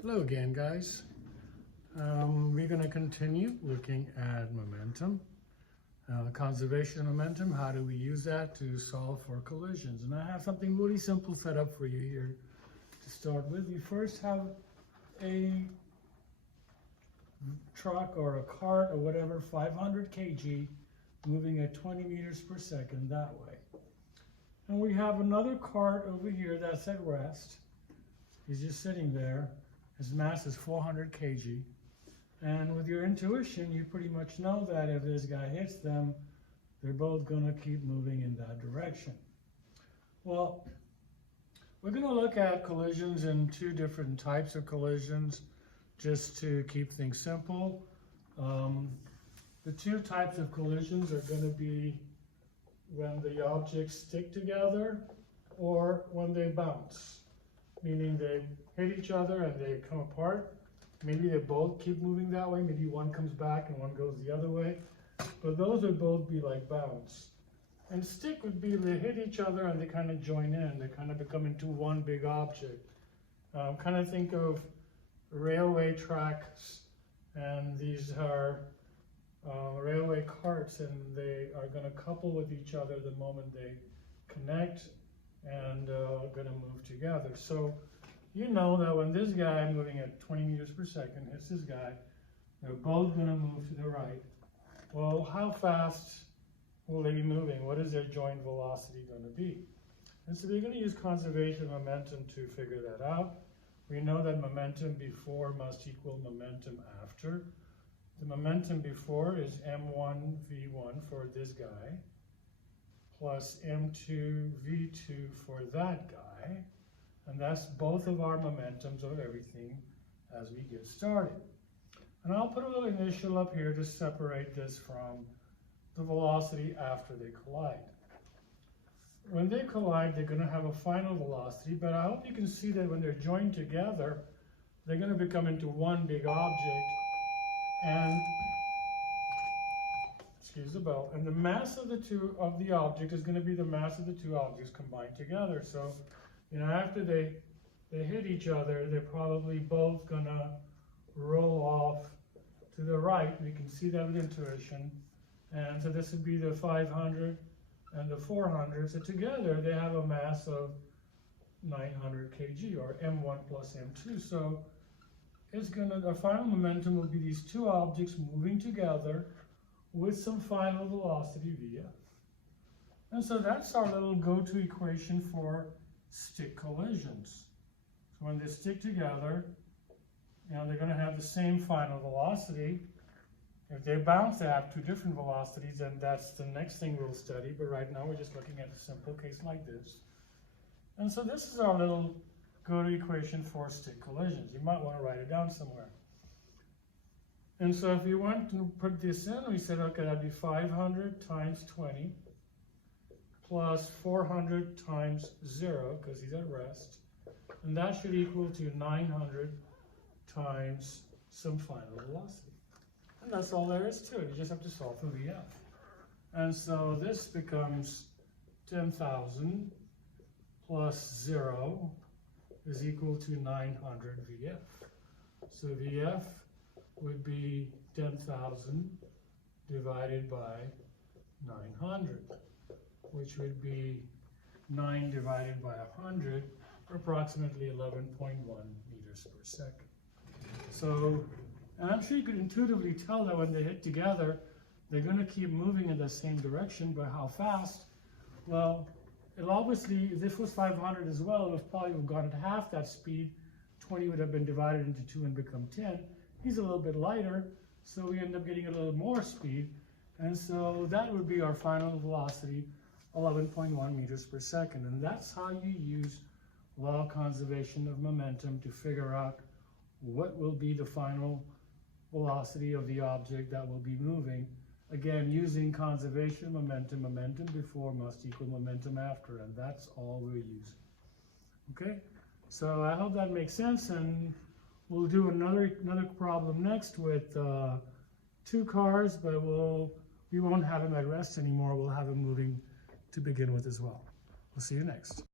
Hello again, guys. We're going to continue looking at momentum, conservation of momentum. How do we use that to solve for collisions? And I have something really simple set up for you here to start with. You first have a truck or a cart or whatever, 500 kg, moving at 20 meters per second that way. And we have another cart over here that's at rest. He's just sitting there. His mass is 400 kg. And with your intuition, you pretty much know that if this guy hits them, they're both going to keep moving in that direction. Well, we're going to look at collisions in two different types of collisions, just to keep things simple. The two types of collisions are going to be when the objects stick together or when they bounce, meaning they hit each other and they come apart. Maybe they both keep moving that way. Maybe one comes back and one goes the other way. But those would both be like bounce. And stick would be they hit each other and they kind of join in. They kind of become into one big object. Kind of think of railway tracks, and these are railway carts, and they are going to couple with each other the moment they connect and are going to move together. So you know that when this guy moving at 20 meters per second hits this guy, they're both going to move to the right. Well, how fast will they be moving? What is their joint velocity going to be? And so they're going to use conservation of momentum to figure that out. We know that momentum before must equal momentum after. The momentum before is m1 v1 for this guy, plus m2 v2 for that guy. And that's both of our momentums of everything as we get started. And I'll put a little initial up here to separate this from the velocity after they collide. When they collide, they're going to have a final velocity, but I hope you can see that when they're joined together, they're going to become into one big object. And excuse the bell. And the mass of the object is going to be the mass of the two objects combined together. So, you know, after they hit each other, they're probably both going to roll off to the right. We can see that with intuition. And so this would be the 500 and the 400. So together they have a mass of 900 kg, or m1 plus m2. So it's going to, the final momentum will be these two objects moving together with some final velocity vf. And so that's our little go-to equation for stick collisions. So when they stick together, you know, they're going to have the same final velocity. If they bounce, they have two different velocities, and that's the next thing we'll study. But right now we're just looking at a simple case like this. And so this is our little go-to equation for stick collisions. You might want to write it down somewhere. And so if you want to put this in, we said, okay, that'd be 500 times 20 plus 400 times 0, because he's at rest. And that should equal to 900 times some final velocity. And that's all there is to it. You just have to solve for VF. And so this becomes 10,000 plus 0 is equal to 900 VF. So VF would be 10,000 divided by 900, which would be 9 divided by 100, or approximately 11.1 meters per second. So, and I'm sure you could intuitively tell that when they hit together, they're going to keep moving in the same direction, but how fast? Well, it'll obviously, if this was 500 as well, it would probably have gone at half that speed. 20 would have been divided into 2 and become 10. He's a little bit lighter, so we end up getting a little more speed. And so that would be our final velocity, 11.1 meters per second. And that's how you use law of conservation of momentum to figure out what will be the final velocity of the object that will be moving. Again, using conservation of momentum, momentum before must equal momentum after, and that's all we're using. Okay, so I hope that makes sense, and we'll do another problem next with 2 cars, but we won't have them at rest anymore. We'll have them moving to begin with as well. We'll see you next.